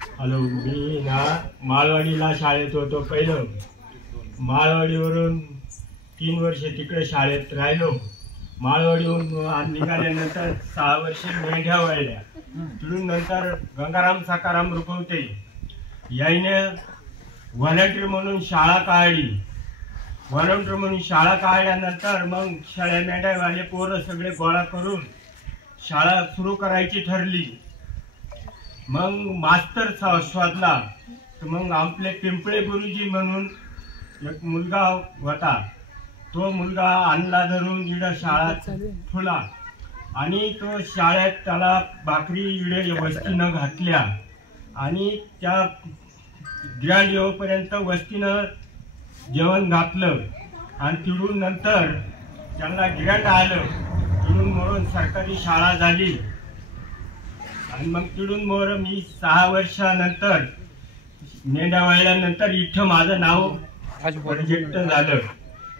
Hello, मी ना माळवाडीला शाळेत होतो. पहिलं माळवाडीवरून 3 वर्ष तिकडे शाळेत राहिलो. माळवाडीहून निघाल्यानंतर 6 वर्ष मेंढ्या वाळल्या. तिथून नंतर गंगाराम साकाराम रुपवते याने व्हॉलंटियर म्हणून शाळा काढली. व्हॉलंटियर म्हणून शाळा काढल्यानंतर मग शाळा मेंढ्यावाले पोरं सगळे गोळा करून शाळा सुरू करायची ठरली. मग मास्तर शोधला. तर मग आपले पिंपळे गुरुजी म्हणून एक मुलगा होता. तो मुलगा आणला धरून इडं शाळा ठेवला आणि तो शाळेत त्याला भाकरी इडे वस्तीनं घातल्या आणि त्या ग्रँड येऊपर्यंत वस्तीनं जेवण घातलं आणि तिडून नंतर त्यांना ग्रँड आलं. तिडून म्हणून सरकारी शाळा झाली आणि मग तिडून मोर मी 6 वर्षानंतर मेंढ्या वाळल्यानंतर इथं माझं नाव प्रोजेक्ट झालं.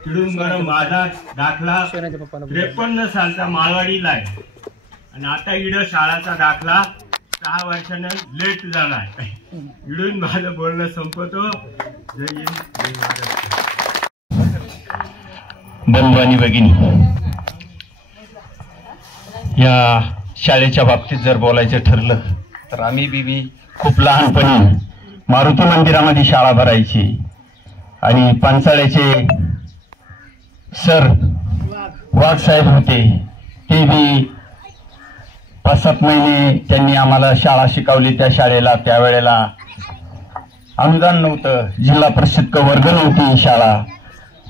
तिडून बरं माझा दाखला 53 सालचा माळवाडीला आहे आणि आता इडं शाळाचा दाखला 6 वर्षानं लेट झाला आहे. इडून माझं बोलणं संपवतो. जय हिंद, जय महाराष्ट्र. बंधू आणि भगिनी, या शाळेच्या बाबतीत जर बोलायचं ठरलं तर आम्ही बीबी खूप लहानपणी मारुती मंदिरामध्ये शाळा भरायची आणि पानसाळ्याचे सर वाघ साहेब होते. ते बी 5-7 महिने त्यांनी आम्हाला शाळा शिकवली. त्या शाळेला त्यावेळेला अनुदान नव्हतं, जिल्हा परिषद वर्ग नव्हती शाळा,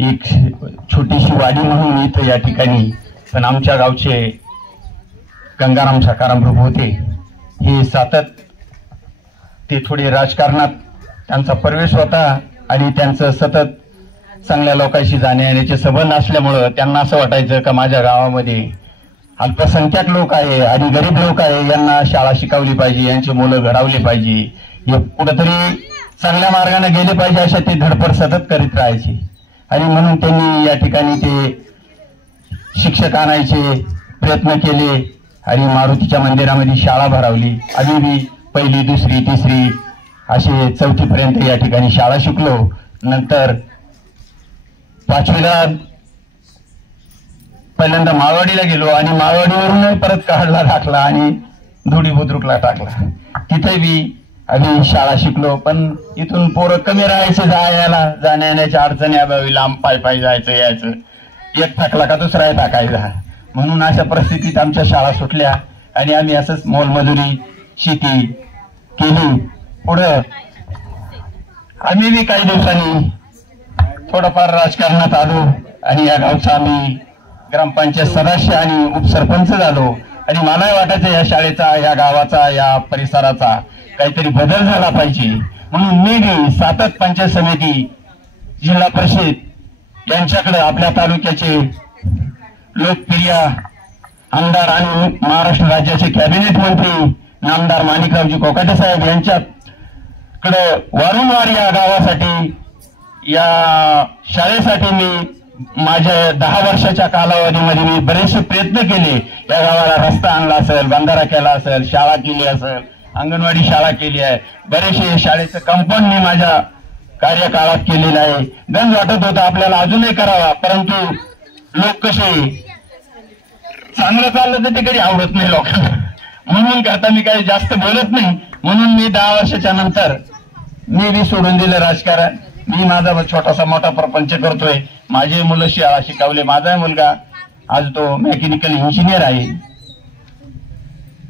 एक छोटीशी वाडी म्हणून इथं या ठिकाणी. पण आमच्या गावचे गंगाराम साकाराम प्रभू होते. हे ते थोडे राजकारणात त्यांचा प्रवेश होता आणि त्यांचं सतत चांगल्या लोकांशी जाण्या येण्याचे संबंध असल्यामुळं त्यांना असं वाटायचं का माझ्या गावामध्ये अल्पसंख्याक लोक आहे आणि गरीब लोक आहे, यांना शाळा शिकवली पाहिजे, यांची मुलं घडवली पाहिजे, हे कुठंतरी चांगल्या मार्गाने गेले पाहिजे, अशा ते धडपड सतत करीत राहायचे. आणि म्हणून त्यांनी या ठिकाणी ते शिक्षक आणायचे प्रयत्न केले आणि मारुतीच्या मंदिरामध्ये शाळा भरावली. आम्ही बी 1ली, 2री, 3री असे 4थी पर्यंत या ठिकाणी शाळा शिकलो. नंतर 5वीला पहिल्यांदा माळवाडीला गेलो आणि माळवाडीवरून परत काढला टाकला आणि धुडी बुद्रुकला टाकला. तिथे बी आम्ही शाळा शिकलो. पण इथून पोरं कमी राहायचे, जाण्या येण्याच्या अडचणी अभावी लांब पायी जायचं यायचं. एक टाकला का दुसरा टाकायचा. म्हणून अशा परिस्थितीत आमच्या शाळा सुटल्या आणि आम्ही असंच मोलमजुरी शेती केली. पुढं आम्ही बी काही दिवसांनी थोडंफार राजकारणात आलो आणि या गावचा आम्ही ग्रामपंचायत सदस्य आणि उपसरपंच झालो. आणि मलाही वाटायचं या शाळेचा, या गावाचा, या परिसराचा काहीतरी बदल झाला पाहिजे. म्हणून मी बी सातत पंचायत समिती, जिल्हा परिषद यांच्याकडे आपल्या तालुक्याचे लोकप्रिय आमदार आणि महाराष्ट्र राज्याचे कॅबिनेट मंत्री नामदार माणिकरावजी कोकाटे साहेब यांच्याकडे वारंवार या गावासाठी, या शाळेसाठी मी माझ्या 10 वर्षाच्या कालावधीमध्ये मी बरेचसे प्रयत्न केले. या गावाला रस्ता आणला असेल, बंधारा केला असेल, शाळा केली असेल, अंगणवाडी शाळा केली आहे. बरेचसे शाळेचं कंपाऊंड मी माझ्या कार्यकाळात केलेलं आहे. गंज वाटत होतं आपल्याला अजूनही करावा, परंतु लोक कसे चांगलं चाललं तर ते कधी आवडत नाही लोकांना. म्हणून करता मी काही जास्त बोलत नाही. म्हणून मी 10 वर्षाच्या नंतर मी सोडून दिलं राजकारण. मी माझा छोटासा मोठा प्रपंच करतोय. माझे मुलं शाळा शिकवले. माझा मुलगा आज तो मेकॅनिकल इंजिनियर आहे.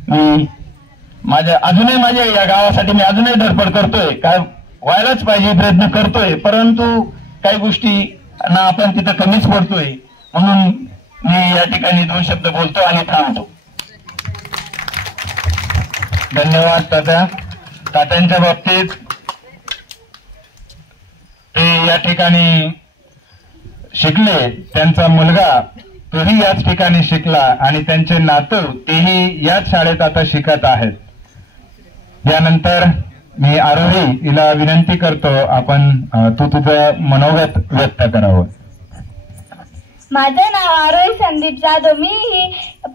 मी अजूनही माझ्या या गावासाठी मी अजूनही धडपड करतोय. काय व्हायलाच पाहिजे प्रयत्न करतोय, परंतु काही गोष्टी ना आपण तिथं कमीच पडतोय. म्हणून मी या ठिकाणी 2 शब्द बोलतो आणि थांबतो. धन्यवाद. तात्यांच्या बाबतीत ते या ठिकाणी शिकले, त्यांचा मुलगा तोही याच ठिकाणी शिकला आणि त्यांचे नातू तेही याच शाळेत आता शिकत आहेत. यानंतर मी आरोही हिला विनंती करतो, आपण तू तुझं मनोगत व्यक्त करावं. माझं नाव आरोही संदीप जाधव. मी ही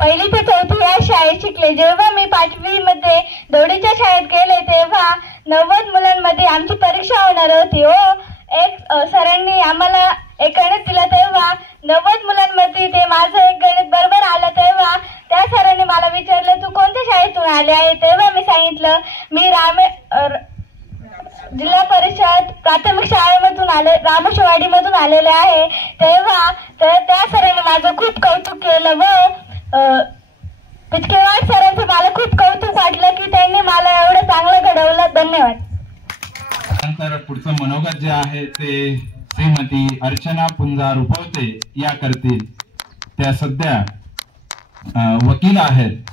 1ली ते 4थी या शाळेत शिकले. जेव्हा मी 5वी मध्ये दौडीच्या शाळेत गेले तेव्हा 90 मुलांमध्ये आमची परीक्षा होणार होती हो. एक सरांनी आम्हाला एक गणित दिलं, तेव्हा 90 मुलांमध्ये ते माझं एक गणित बरोबर आलं. तेव्हा त्या सरांनी मला विचारलं, तू कोणत्या शाळेतून आले आहे? तेव्हा मी सांगितलं, मी जिल्हा परिषद प्राथमिक शाळेमधून रामोशवाडीमधून आलेले आहे. तेव्हा त्या सरांनी माझं खूप कौतुक केलं व पिचकेवाड सरांचं मला खूप कौतुक वाटलं की त्यांनी मला एवढं चांगलं घडवलं. धन्यवाद. नंतर पुढचं मनोगत जे आहे ते श्रीमती अर्चना पुंजा रुपवते या करतील. त्या सध्या वकील आहेत.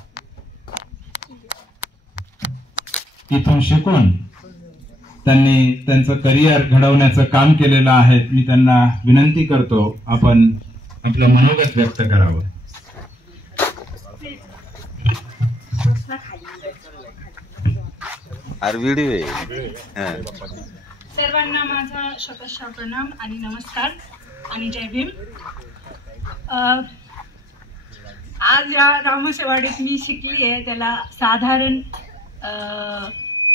इथून शिकून त्यांनी त्यांचं करिअर घडवण्याचं काम केलेलं आहे. मी त्यांना विनंती करतो आपण आपलं मनोगत व्यक्त करावं. सर्वांना माझा शतशः प्रणाम आणि नमस्कार आणि जय भीम. आज या रामोशवाडीत मी शिकली आहे, त्याला साधारण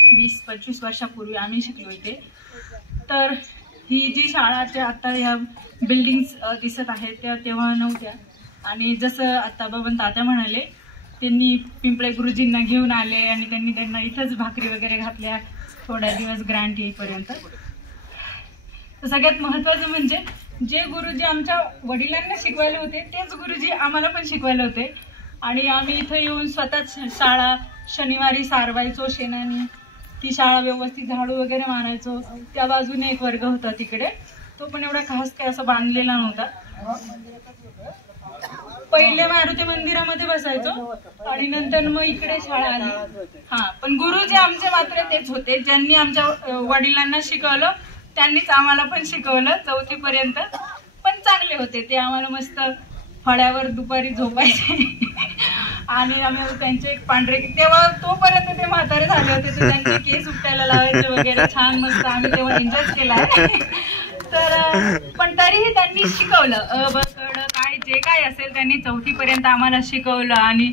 20-25 वर्षापूर्वी आम्ही शिकलो इथे. तर ही जी शाळाच्या आता ह्या बिल्डिंग्स दिसत आहेत त्या तेव्हा नव्हत्या. आणि जसं आता बबन तात्या म्हणाले, त्यांनी पिंपळे गुरुजींना घेऊन आले आणि त्यांना इथंच भाकरी वगैरे घातल्या थोड्या दिवस ग्रँट येईपर्यंत. तर सगळ्यात महत्त्वाचं म्हणजे जे गुरुजी आमच्या वडिलांना शिकवायला होते तेच गुरुजी आम्हाला पण शिकवायला होते. आणि आम्ही इथं येऊन स्वतःच शाळा शनिवारी सारवायचो शेणाने. ती शाळा व्यवस्थित झाडू वगैरे मारायचो. त्या बाजूने एक वर्ग होता तिकडे, तो पण एवढा खास काही असा बांधलेला नव्हता. पहिले मारुती मंदिरामध्ये बसायचो आणि नंतर मग इकडे शाळा आली. पण गुरुजी आमचे मात्र तेच होते, ज्यांनी आमच्या वडिलांना शिकवलं त्यांनीच आम्हाला पण शिकवलं 4थी पर्यंत. पण चांगले होते ते, आम्हाला मस्त फळ्यावर दुपारी झोपायचे आणि आम्ही त्यांचे एक पांढरे, तेव्हा तोपर्यंत ते म्हातारे झाले होते तर त्यांचे केस उपटायला लावायचे वगैरे, छान मस्त आम्ही तेव्हा एन्जॉय केलाय. तर पण तरीही त्यांनी शिकवलं, बकड काय जे काय असेल त्यांनी 4थी पर्यंत आम्हाला शिकवलं आणि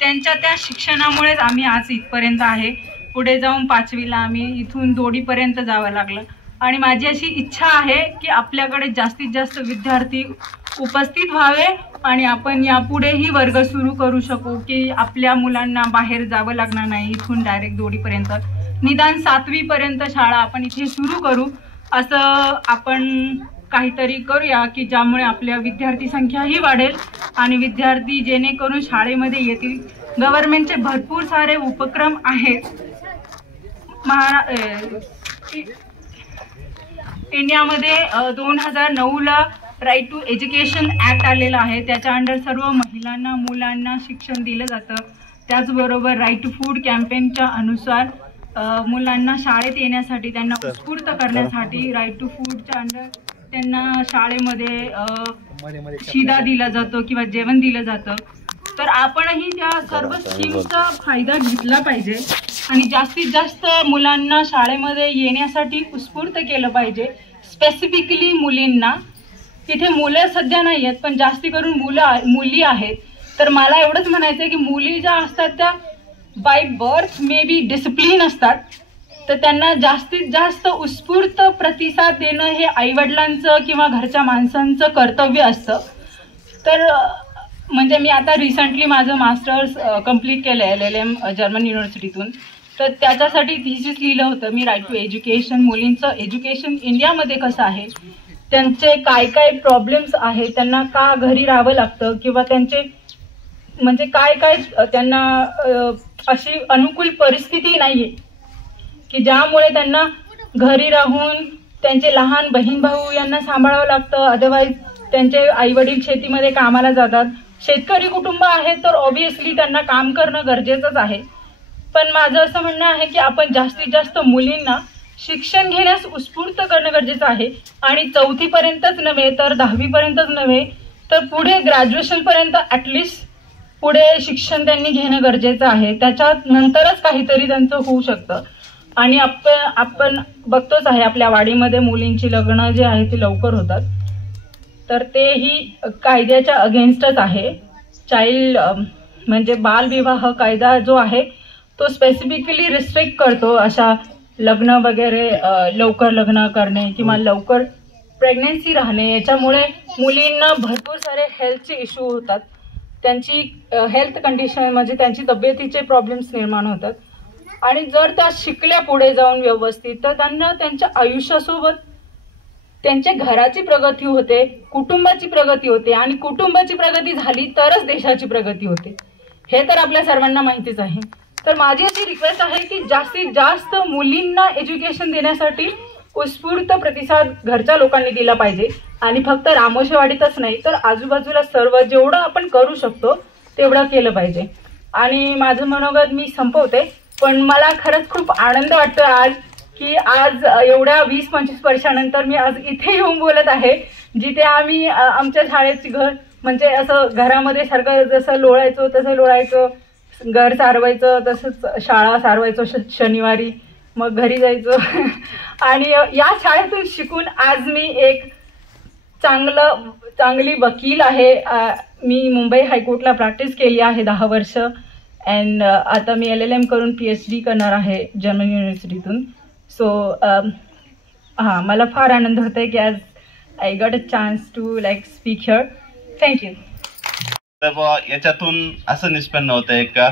त्यांच्या त्या शिक्षणामुळेच आम्ही आज इथपर्यंत आहे. पुढे जाऊन 5वीला आम्ही इथून दोडीपर्यंत जावं लागलं. आणि माझी अशी इच्छा आहे की आपल्याकडे जास्तीत जास्त विद्यार्थी उपस्थित व्हावे आणि आपण यापुढेही वर्ग सुरू करू शकू की आपल्या मुलांना बाहेर जावं लागणार नाही. इथून डायरेक्ट दोडीपर्यंत, निदान 7वी पर्यंत शाळा आपण इथे सुरू करू. असं आपण काहीतरी करूया की ज्यामुळे आपल्या विद्यार्थी संख्याही वाढेल आणि विद्यार्थी जेणेकरून शाळेमध्ये येतील. गव्हर्नमेंटचे भरपूर सारे उपक्रम आहेत. इंडियामध्ये 2009ला राईट टू एज्युकेशन ॲक्ट आलेला आहे. त्याच्या अंडर सर्व महिलांना मुलांना शिक्षण दिलं जातं. त्याचबरोबर राईट टू फूड कॅम्पेनच्या अनुसार मुलांना शाळेत येण्यासाठी त्यांना उत्स्फूर्त करण्यासाठी राईट टू फूडच्या अंडर त्यांना शाळेमध्ये शिदा दिला जातो किंवा जेवण दिलं जातं. तर आपणही त्या सर्व स्कीमचा फायदा घेतला पाहिजे आणि जास्तीत जास्त मुलांना शाळेमध्ये येण्यासाठी उत्स्फूर्त केलं पाहिजे. स्पेसिफिकली मुलींना, तिथे मुलं सध्या नाही आहेत पण जास्ती करून मुली आहेत. तर मला एवढंच म्हणायचं आहे की मुली ज्या असतात त्या by birth may be discipline असतात, तर त्यांना जास्तीत जास्त उत्स्फूर्त प्रतिसाद देणं हे आईवडिलांचं किंवा घरच्या माणसांचं कर्तव्य असतं. तर म्हणजे मी आता रिसेंटली माझं मास्टर्स कंप्लीट केलं आहे LLM जर्मन युनिव्हर्सिटीतून. तर त्याच्यासाठी थिसिस लिहिलं होतं मी, राईट टू एज्युकेशन. मुलींचं एज्युकेशन इंडियामध्ये कसं आहे, त्यांचे काय काय प्रॉब्लेम्स आहेत, त्यांना का घरी राहावं लागतं किंवा त्यांचे म्हणजे काय काय त्यांना अशी अनुकूल परिस्थिती नाही आहे की ज्यामुळे त्यांना घरी राहून त्यांचे लहान बहीण भाऊ यांना सांभाळावं लागतं. अदरवाईज त्यांचे आईवडील शेतीमध्ये कामाला जातात. शेतकरी कुटुंब आहे तर ऑब्व्हियसली त्यांना काम करणं गरजेचंच आहे. पण माझं असं म्हणणं आहे की आपण जास्तीत जास्त मुलींना शिक्षण घेण्यास उत्स्फूर्त करणं गरजेचं आहे. आणि 4थी पर्यंतच नव्हे तर 10वी पर्यंतच नव्हे तर पुढे ग्रॅज्युएशनपर्यंत ॲटलिस्ट पुढे शिक्षण त्यांनी घेणं गरजेचं आहे. त्याच्यात नंतरच काहीतरी त्यांचं होऊ शकतं. आणि आपण बघतोच आहे आपल्या वाडीमध्ये मुलींची लग्न जे आहे ते लवकर होतात. तर तेही कायद्याच्या अगेन्स्टच आहे. चाइल्ड म्हणजे बालविवाह कायदा जो आहे तो स्पेसिफिकली रिस्ट्रिक्ट करतो अशा लग्न वगैरे लवकर लग्न करणे किंवा लवकर प्रेग्नेन्सी राहणे, याच्यामुळे मुलींना भरपूर सारे हेल्थचे इश्यू होतात. त्यांची हेल्थ कंडिशन म्हणजे त्यांची तब्येतीचे प्रॉब्लेम्स निर्माण होतात. आणि जर त्या शिकल्या पुढे जाऊन व्यवस्थित, तर त्यांना त्यांच्या आयुष्यासोबत त्यांच्या घराची प्रगती होते, कुटुंबाची प्रगती होते, आणि कुटुंबाची प्रगती झाली तरच देशाची प्रगती होते. हे तर आपल्या सर्वांना माहितीच आहे. तर माझी अशी रिक्वेस्ट आहे की जास्तीत जास्त मुलींना एज्युकेशन देण्यासाठी उत्स्फूर्त प्रतिसाद घरच्या लोकांनी दिला पाहिजे. आणि फक्त रामोशीवाडीतच नाही तर आजूबाजूला सर्व जेवढं आपण करू शकतो तेवढं केलं पाहिजे. आणि माझं मनोगत मी संपवते, पण मला खरंच खूप आनंद वाटतो आज की आज एवढ्या 20-25 वर्षानंतर मी आज इथे येऊन बोलत आहे, जिथे आम्ही आमच्या शाळेची घर म्हणजे असं घरामध्ये सारखं जसं लोळायचो तसं लोळायचो, घर सारवायचं तसंच शाळा सारवायचो, शनिवारी मग घरी जायचो. आणि या शाळेतून शिकून आज मी एक चांगली वकील आहे. मी मुंबई हायकोर्टला प्रॅक्टिस केली आहे 10 वर्ष. अँड आता मी LLM करून PhD करणार आहे जर्मन युनिव्हर्सिटीतून. सो हां, मला फार आनंद होतो आहे की आज I got a chance to speak here. Thank you. तर याच्यातून असं निष्पन्न होत आहे का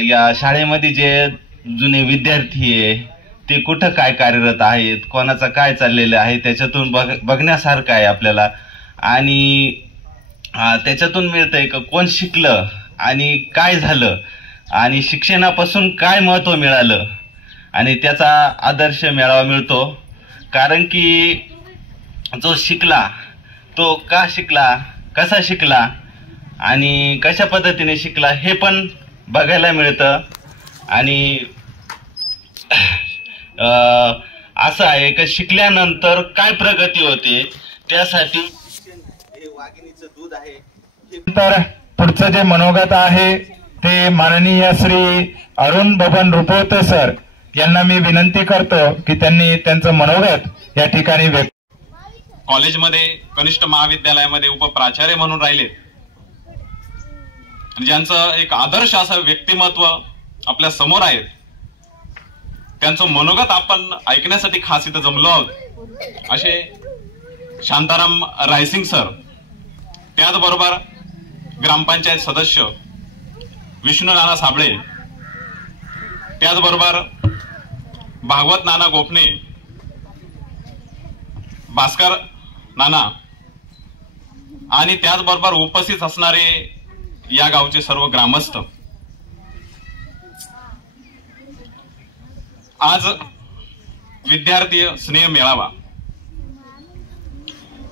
या शाळेमध्ये जे जुने विद्यार्थी आहे ते कुठं काय कार्यरत आहेत, कोणाचं काय चाललेलं आहे, त्याच्यातून बघण्यासारखं आहे आपल्याला. आणि त्याच्यातून मिळतंय का कोण शिकलं आणि काय झालं आणि शिक्षणापासून काय महत्त्व मिळालं आणि त्याचा आदर्श मेळावा मिळतो. कारण की जो शिकला तो का शिकला, कसा शिकला आणि कशा पद्धतीने शिकला हे पण बघायला मिळतं. आणि असं आहे की शिकल्यानंतर काय प्रगती होते त्यासाठी हे वाघिणीचं दूध आहे. तर पुढचं जे मनोगत आहे ते माननीय श्री अरुण बबन रुपवते सर यांना मी विनंती करतो की त्यांनी त्यांचं मनोगत या ठिकाणी व्यक्त. कॉलेजमध्ये कनिष्ठ महाविद्यालयामध्ये उपप्राचार्य म्हणून राहिले, ज्यांचं एक आदर्श असं व्यक्तिमत्व आपल्या समोर आहे, त्यांचं मनोगत आपण ऐकण्यासाठी खास इथं जमलो आहोत. असे शांताराम रायसिंग सर, त्याचबरोबर ग्रामपंचायत सदस्य विष्णू नाना साबळे, त्याचबरोबर भागवत नाना गोपने, भास्कर नाना, आणि त्याचबरोबर उपस्थित असणारे या गावचे सर्व ग्रामस्थ. आज विद्यार्थी स्नेह मेळावा.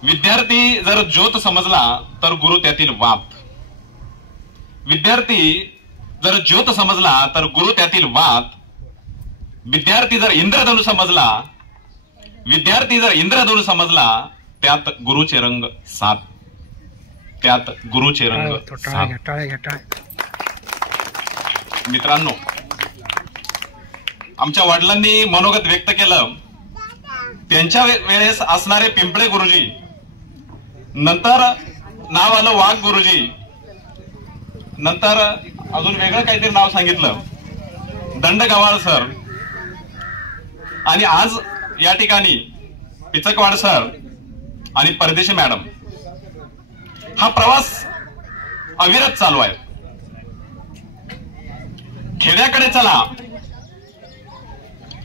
विद्यार्थी जर ज्योत समजला तर गुरु त्यातील वात. विद्यार्थी जर ज्योत समजला तर गुरु त्यातील वात. विद्यार्थी जर इंद्रधनु समजला, विद्यार्थी जर इंद्रधनु समजला, त्यात गुरुचे रंग 7, त्यात गुरुचे रंग 7. मित्रांनो, आमच्या वडिलांनी मनोगत व्यक्त केलं. त्यांच्या वेळेस असणारे पिंपळे गुरुजी, नंतर नाव आलं वाघ गुरुजी, नंतर अजून वेगळं काहीतरी नाव सांगितलं, दंडगवाळ सर, आणि आज या ठिकाणी पिचकवाड सर आणि परदेशी मॅडम. हा प्रवास अविरत चालू आहे. खेड्याकडे चला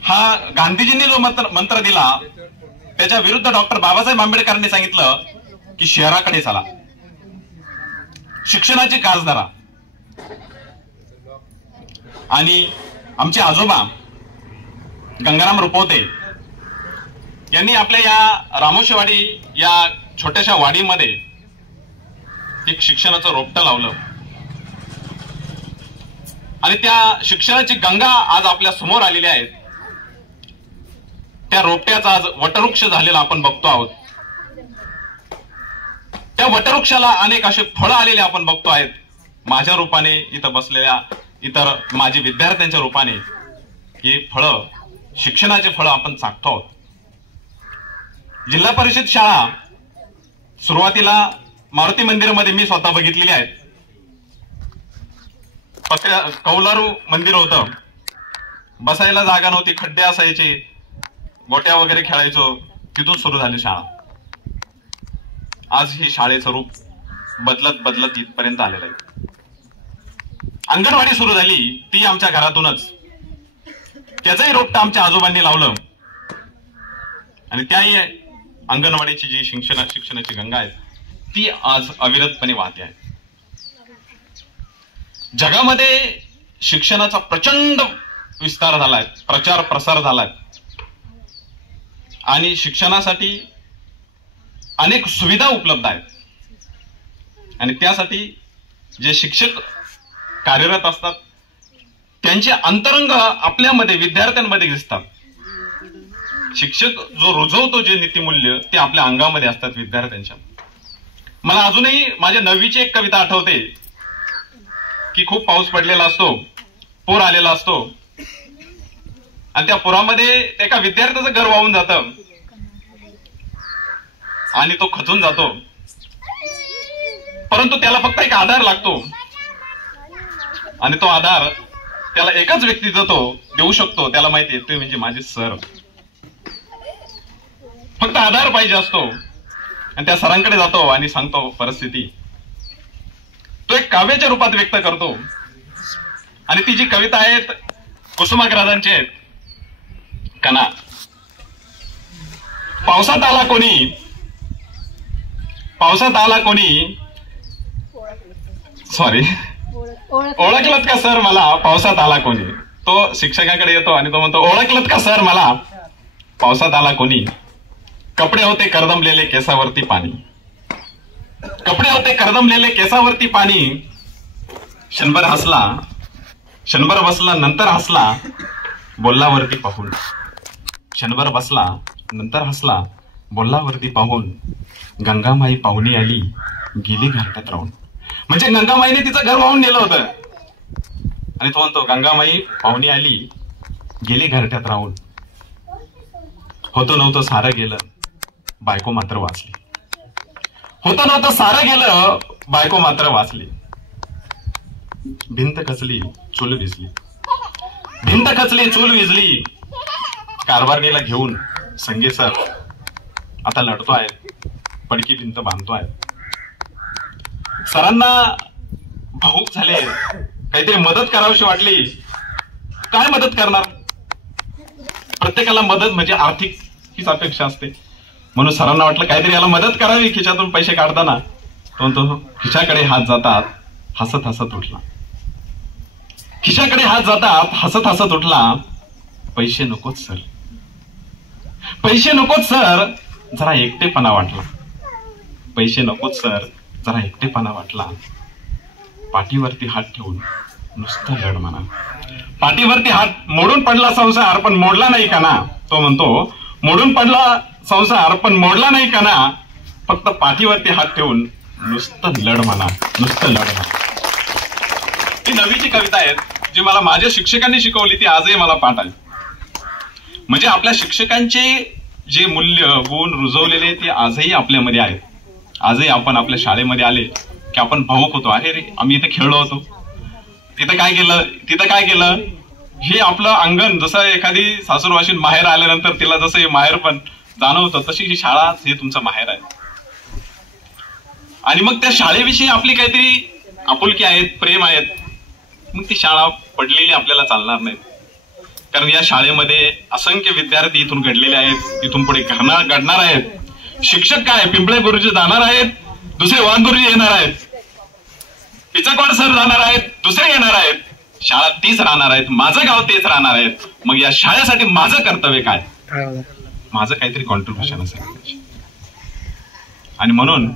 हा गांधीजींनी जो मंत्र दिला, त्याच्या विरुद्ध डॉक्टर बाबासाहेब आंबेडकरांनी सांगितलं की शहराकडे चला, शिक्षणाची कास धरा. आणि आमचे आजोबा गंगाराम रुपवते यांनी आपल्या या रामोशीवाडी या छोट्याशा वाडीमध्ये एक शिक्षणाचं रोपटं लावलं, आणि त्या शिक्षणाची गंगा आज आपल्या समोर आलेली आहे. त्या रोपट्याचा आज वटवृक्ष झालेला आपण बघतो आहोत. त्या वटवृक्षाला अनेक असे फळं आलेले आपण बघतो आहेत. माझ्या रूपाने इथं बसलेल्या इतर माझी विद्यार्थ्यांच्या रूपाने ही फळं, शिक्षणाचे फळं आपण चाखतो आहोत. जिल्हा परिषद शाळा सुरुवातीला मारुती मंदिरामध्ये मी स्वतः बघितलेली आहेत. कौलारू मंदिर होतं, बसायला जागा नव्हती, खड्डे असायचे, गोट्या वगैरे खेळायचो, तिथून सुरू झाली शाळा. आज ही शाळेचं रूप बदलत बदलत इथपर्यंत आलेलं आहे. अंगणवाडी सुरू झाली ती आमच्या घरातूनच, त्याचंही रोपटं आमच्या आजोबांनी लावलं आणि त्याही अंगणवाडीची जी शिक्षणाची गंगा आहे ती आज अविरतपणे वाहते आहे. जगामध्ये शिक्षणाचा प्रचंड विस्तार झालाय, प्रचार प्रसार झालाय आणि शिक्षणासाठी अनेक सुविधा उपलब्ध आहेत आणि त्यासाठी जे शिक्षक कार्यरत असतात त्यांचे अंतरंग आपल्यामध्ये विद्यार्थ्यांमध्ये दिसतात. शिक्षक जो रुजवतो जे नीतिमूल्य ते आपल्या अंगामध्ये असतात विद्यार्थ्यांच्या. मला अजूनही माझ्या 9वीची एक कविता आठवते की खूप पाऊस पडलेला असतो, पूर आलेला असतो आणि त्या पुरामध्ये एका विद्यार्थ्याचं घर वाहून जातं आणि तो खचून जातो, परंतु त्याला फक्त एक आधार लागतो आणि तो आधार त्याला एकच व्यक्ती देऊ शकतो, त्याला माहिती आहे ते म्हणजे माझे सर. फक्त आधार पाहिजे असतो आणि त्या सरांकडे जातो आणि सांगतो परिस्थिती. तो एक काव्याच्या रूपात व्यक्त करतो आणि ती जी कविता आहेत कुसुमाग्रजांची आहेत. कणा पावसात आला कोणी, पावसात आला कोणी, सॉरी, ओळखलत का सर मला पावसात आला कोणी. तो शिक्षकाकडे येतो आणि तो म्हणतो ओळखलत का सर मला पावसात आला कोणी. कपडे होते करदमलेले केसावरती पाणी, कपडे होते करदमलेले केसावरती पाणी. क्षणभर हसला, क्षणभर बसला, नंतर हसला बोललावरती पाहून. क्षणभर बसला, नंतर हसला बोललावरती पाहून. गंगामाई पाहुणी आली गेली घरट्यात राहून. म्हणजे गंगामाईने तिचं घर वाहून नेलं होतं आणि तो म्हणतो गंगामाई पाहुणी आली गेली घरट्यात राहून. होतं नव्हतं सारं गेलं बायको मात्र वाचली. होतं नव्हतं सारं गेलं बायको मात्र वाचली. भिंत खचली चूल विजली, भिंत खचली चूल विजली. कारभारणीला घेऊन संगे सर आता लढतोय, पडकी भिंत बांधतोय. सरांना भावूक झाले, काहीतरी मदत करावीशी वाटली. काय मदत करणार, प्रत्येकाला मदत म्हणजे आर्थिक हीच अपेक्षा असते. म्हणून सरांना वाटलं काहीतरी याला मदत करावी. खिशातून पैसे काढताना तो खिशाकडे हात जातात हसत हसत उठला. खिशाकडे हात जातात हसत हसत उठला. पैसे नकोच सर, पैसे नकोच सर, जरा एकटेपणा वाटला. पैसे नकोच सर, जरा एकटेपणा वाटला. पाठीवरती हात ठेवून नुसतं लढ म्हणा. पाठीवरती हात, मोडून पडला संसार पण मोडला नाही काना. तो म्हणतो मोडून पडला संसार पण मोडला नाही काना. फक्त पाठीवरती हात ठेवून नुसतं लढ म्हणा, नुसतं लढ म्हणा. ती 9वीची कविता आहे जी मला माझ्या शिक्षकांनी शिकवली, ती आजही मला पाठ आहे. म्हणजे आपल्या शिक्षकांचे जे मूल्य गुण रुजवलेले ते आजही आपल्यामध्ये आहेत. आजही आपण आपल्या शाळेमध्ये आले की आपण भावुक होतो. अरे रे आम्ही इथे खेळलो होतो, तिथं काय केलं, तिथं काय केलं. हे आपलं अंगण, जसं एखादी सासूरवाशीन माहेर आल्यानंतर तिला जसं हे माहेर पण जाणवतं, तशी ही शाळा हे तुमचं माहेर आहे. आणि मग त्या शाळेविषयी आपली काहीतरी आपुलकी आहेत, प्रेम आहेत. मग ती शाळा पडलेली आपल्याला चालणार नाही, कारण या शाळेमध्ये असंख्य विद्यार्थी इथून घडलेले आहेत, इथून पुढे घडणार आहेत. शिक्षक काय पिंपळे गुरुजी जाणार आहेत, दुसरे वाघ गुरुजी येणार आहेत, पिचकवाड सर जाणार आहेत, दुसरे येणार आहेत. शाळा तीच राहणार आहेत, माझं गाव तेच राहणार आहेत. मग या शाळेसाठी माझं कर्तव्य काय, माझं काहीतरी कॉन्ट्रीब्युशन असेल. आणि म्हणून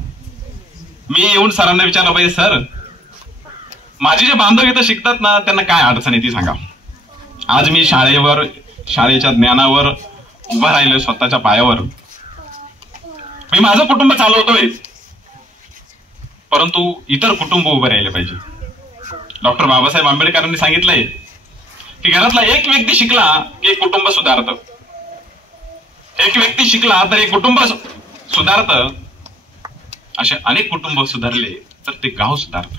मी येऊन सरांना विचारलं पाहिजे, सर माझे जे बांधव इथं शिकतात ना त्यांना काय अडचण आहे ती सांगा. आज मी शाळेवर, शाळेच्या ज्ञानावर उभा राहिलोय, स्वतःच्या पायावर. मी माझं कुटुंब चालवतोय, परंतु इतर कुटुंब उभे राहिले पाहिजे. डॉक्टर बाबासाहेब आंबेडकरांनी सांगितलंय की घरातला एक व्यक्ती शिकला की एक कुटुंब सुधारतं. एक व्यक्ती शिकला तर एक कुटुंब सुधारतं. असे अनेक कुटुंब सुधारले तर ते गाव सुधारतं.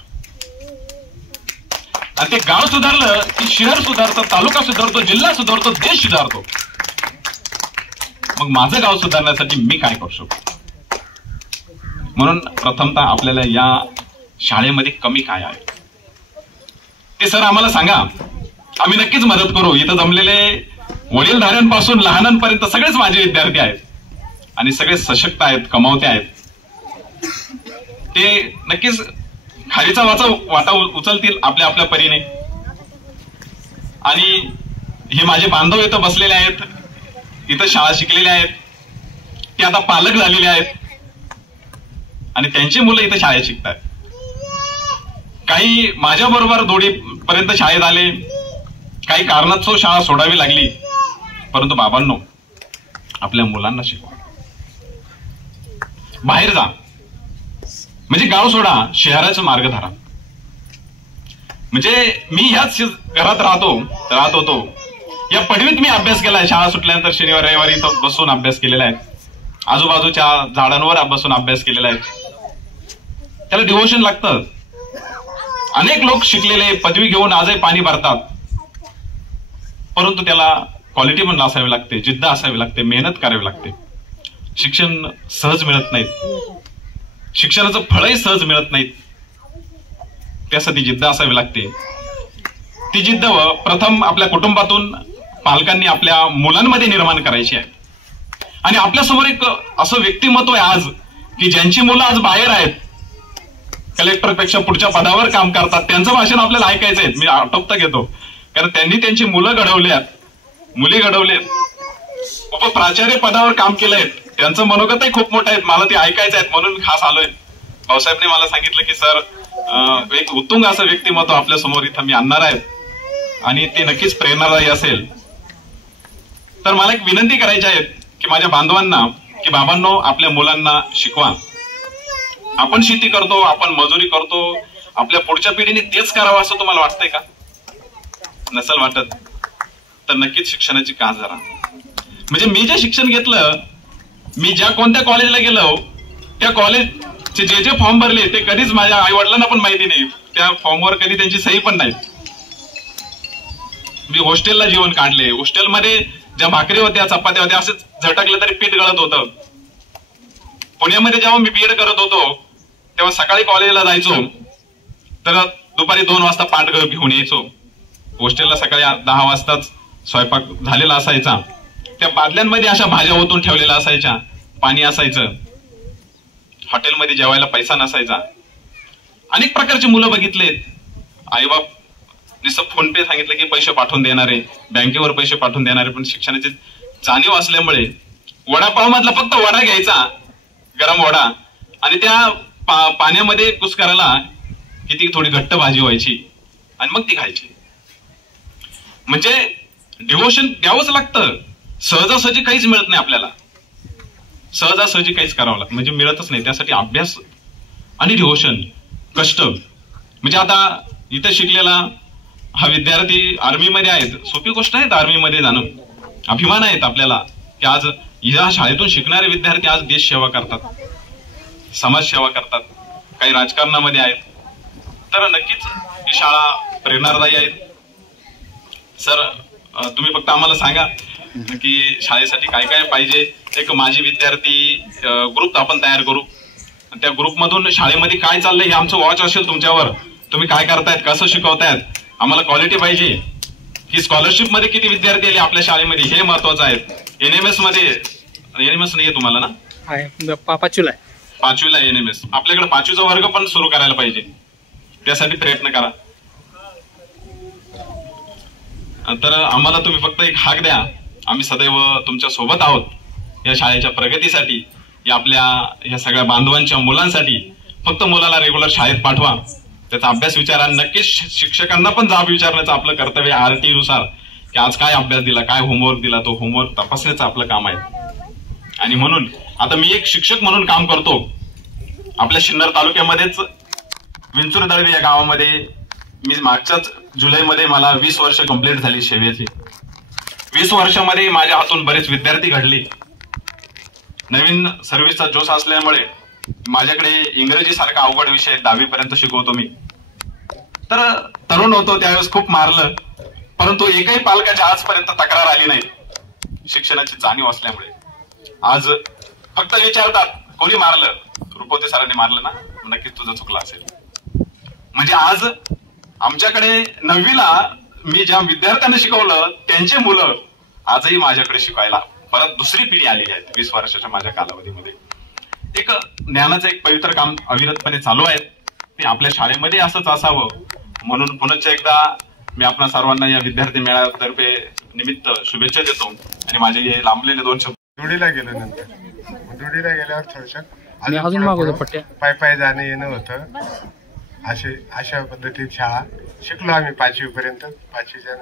आणि ते गाव सुधारलं की शहर सुधारतं, तालुका सुधारतो, जिल्हा सुधारतो, देश सुधारतो. मग माझं गाव सुधारण्यासाठी मी काय करू शकतो? म्हणून प्रथमतः आपल्याला या शाळेमध्ये कमी काय आहे ते सर आम्हाला सांगा. आम्ही नक्कीच मदत करू. इथं जमलेले वडीलधाऱ्यांपासून लहानांपर्यंत सगळेच माझे विद्यार्थी आहेत आणि सगळे सशक्त आहेत, कमावते आहेत. ते नक्कीच खारीचा वाटा उचलतील आपल्या आपल्या परीने. आणि हे माझे बांधव इथं बसलेले आहेत, इथं शाळा शिकलेले आहेत, ते आता पालक झालेले आहेत आणि त्यांची मुलं इथं शाळेत शिकतात. काही माझ्या बरोबर दोडीपर्यंत शाळेत आले, काही कारणास्तव शाळा सोडावी लागली. परंतु बाबांनो, आपल्या मुलांना शिकवा, बाहेर जा, म्हणजे गाव सोडा, शहराचा मार्ग धरा. म्हणजे मी ह्याच घरात राहत होतो. या पडवीत मी अभ्यास केलाय. शाळा सुटल्यानंतर शनिवार रविवारी इथं बसून अभ्यास केलेला आहे. आजूबाजूच्या झाडांवर बसून अभ्यास केलेला आहे. त्याला डिव्होशन लागतं. अनेक लोक शिकलेले पदवी घेऊन आजही पाणी भरतात, परंतु त्याला क्वालिटी पण असावी लागते, जिद्द असावी लागते, मेहनत करावी लागते. शिक्षण सहज मिळत नाहीत, शिक्षणाचं फळही सहज मिळत नाहीत. त्यासाठी जिद्द असावी लागते. ती जिद्द प्रथम आपल्या कुटुंबातून पालकांनी आपल्या मुलांमध्ये निर्माण करायची आहे. आणि आपल्यासमोर एक असं व्यक्तिमत्व आहे आज की ज्यांची मुलं आज बाहेर आहेत, कलेक्टरपेक्षा पुढच्या पदावर काम करतात. त्यांचं भाषण आपल्याला ऐकायचं आहे. मी आटोपता घेतो, कारण त्यांनी त्यांची मुलं घडवल्यात, मुली घडवलेत, उपप्राचार्य पदावर काम केलंय. त्यांचं मनोगतही खूप मोठं आहे. मला ते ऐकायचं आहे, म्हणून खास आलोय. भाऊसाहेबने मला सांगितलं की सर, एक उत्तुंग असं व्यक्तिमत्व आपल्या समोर इथं मी आणणार आहे आणि ते नक्कीच प्रेरणादायी असेल. तर मला एक विनंती करायची आहे की माझ्या बांधवांना, की बाबांनो, आपल्या मुलांना शिकवा. आपण शेती करतो, आपण मजुरी करतो, आपल्या पुढच्या पिढीने तेच करावं असं तुम्हाला वाटतंय का? नसेल वाटत तर नक्कीच शिक्षणाची कास धरा. म्हणजे मी जे शिक्षण घेतलं, मी ज्या कोणत्या कॉलेजला गेलो, त्या कॉलेजचे जे फॉर्म भरले ते कधीच माझ्या आई वडिलांना पण माहिती नाही. त्या फॉर्मवर कधी त्यांची सही पण नाही. मी हॉस्टेलला जीवन काढले. हॉस्टेलमध्ये ज्या भाकरी होत्या, चपात्या होत्या, असे झटकले तरी पीठ गळत होतं. पुण्यामध्ये जेव्हा मी बीएड करत होतो तेव्हा सकाळी कॉलेजला जायचो तर दुपारी 2 वाजता पाठगळ घेऊन यायचो. हॉस्टेलला सकाळी 10 वाजताच स्वयंपाक झालेला असायचा. त्या बादल्यांमध्ये अशा भाज्या ओतून ठेवलेल्या असायच्या, पाणी असायचं. हॉटेलमध्ये जेवायला पैसा नसायचा. अनेक प्रकारची मुलं बघितलेत. आईबाप नुसतं फोन पे सांगितलं की पैसे पाठवून देणारे, बँकेवर पैसे पाठवून देणारे, पण शिक्षणाची जाणीव असल्यामुळे वडापाव मधला फक्त वडा घ्यायचा, गरम वडा, आणि त्या पाण्यामध्ये कुस्कराला किती थोडी घट्ट भाजी व्हायची आणि मग ती खायची. म्हणजे डिव्होशन द्यावंच लागतं. सहजासहजी काहीच मिळत नाही आपल्याला. सहजासहजी काहीच करावं लागतं, म्हणजे मिळतच नाही. त्यासाठी अभ्यास आणि डिव्होशन, कष्ट. म्हणजे आता इथं शिकलेला हा विद्यार्थी आर्मीमध्ये आहेत. सोपी गोष्ट आहे आर्मीमध्ये जाणं. अभिमान आहेत आपल्याला की आज या शाळेतून शिकणारे विद्यार्थी आज देश सेवा करतात, समाज सेवा करतात, काही राजकारणामध्ये आहेत. तर नक्कीच ही शाळा प्रेरणादायी आहे. सर, तुम्ही फक्त आम्हाला सांगा की शाळेसाठी काय काय पाहिजे. एक माझी विद्यार्थी ग्रुप आपण तयार करू. त्या ग्रुपमधून शाळेमध्ये काय चाललंय हे आमचं वॉच असेल तुमच्यावर. तुम्ही काय करतायत, कसं शिकवतायत, आम्हाला क्वालिटी पाहिजे. की स्कॉलरशिप मध्ये किती विद्यार्थी आले आपल्या शाळेमध्ये हे महत्वाचं आहे. एनएमएस मध्ये, एनएमएस नाहीये तुम्हाला ना? 5वीला एनएमएस. आपल्याकडे 5वीचा वर्ग पण सुरू करायला पाहिजे. त्यासाठी प्रयत्न करा. तर आम्हाला तुम्ही फक्त एक हाक द्या. आम्ही सदैव तुमच्या सोबत आहोत या शाळेच्या प्रगतीसाठी, या आपल्या या सगळ्या बांधवांच्या मुलांसाठी. फक्त मुलाला रेग्युलर शाळेत पाठवा, त्याचा अभ्यास विचारा. नक्कीच शिक्षकांना पण जाब विचारण्याचं आपलं कर्तव्य आरटी नुसार की आज काय अभ्यास दिला, काय होमवर्क दिला, तो होमवर्क तपासण्याचं आपलं काम आहे. आणि म्हणून आता मी एक शिक्षक म्हणून काम करतो. आपल्या सिन्नर तालुक्यामध्येच विंचूर दळवी या गावामध्ये मी मागच्याच जुलैमध्ये मला 20 वर्ष कंप्लीट झाली सेवेची. 20 वर्षामध्ये माझ्या हातून बरेच विद्यार्थी घडले. नवीन सर्व्हिसचा जोश असल्यामुळे माझ्याकडे इंग्रजी सारखा अवघड विषय 10वी पर्यंत शिकवतो मी. तर तरुण होतो त्यावेळेस खूप मारलं, परंतु एकही पालकाची आजपर्यंत तक्रार आली नाही शिक्षणाची जाणीव असल्यामुळे. आज फक्त विचारतात कोणी मारलं, रुपवते सरांनी मारलं ना, नक्कीच तुझं चुकलं असेल. म्हणजे आज आमच्याकडे 9वीला मी ज्या विद्यार्थ्यांना शिकवलं त्यांचे मुलं आजही माझ्याकडे शिकायला परत दुसरी पिढी आलेली आहे. 20 वर्षाच्या माझ्या कालावधीमध्ये एक ज्ञानाचं एक पवित्र काम अविरतपणे चालू आहे. ते आपल्या शाळेमध्ये असंच असावं म्हणून पुनश्च एकदा मी आपल्या सर्वांना या विद्यार्थी मेळाव्यातर्फे निमित्त शुभेच्छा देतो. आणि माझे हे लांबलेले 2 शब्द. धुळीला गेलो, नंतर धुळीला गेल्यावर थोडस पाय जाणं येणं होतं. अशा पद्धतीत शाळा शिकलो आम्ही 5वी पर्यंत. 5वीच्या